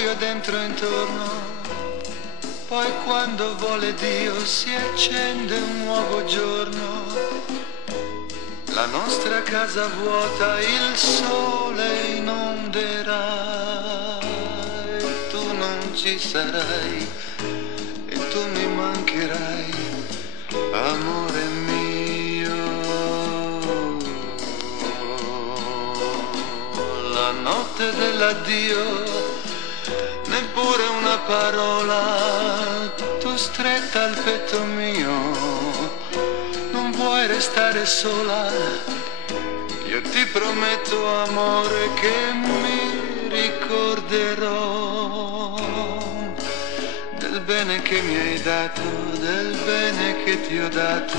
buio dentro e intorno, poi quando vuole Dio si accende un nuovo giorno. La nostra casa vuota, il sole inonderà e tu non ci sarai e tu mi mancherai, amore mio. La notte dell'addio, neppure una parola, tu stretta al petto mio. Non vuoi restare sola, io ti prometto amore che mi ricorderò del bene che mi hai dato, del bene che ti ho dato.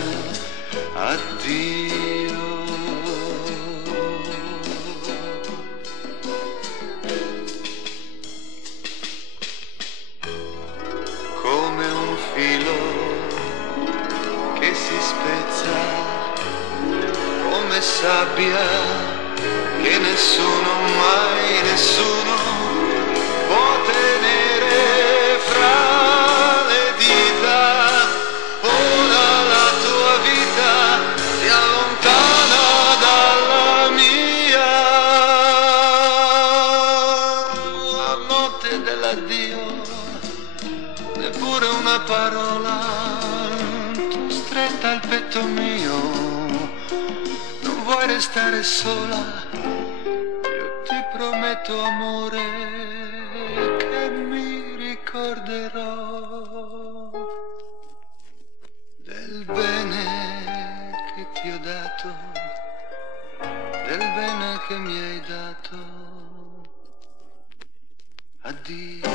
Addio. Come un filo che si spezza, come sabbia che nessuno, mai nessuno può tenere fra le dita. Ora la tua vita si allontana dalla mia. La notte dell'addio, neppure una parola, tu stretta al petto mio. Non vuoi restare sola, io ti prometto amore che mi ricorderò del bene che ti ho dato, del bene che mi hai dato. Addio.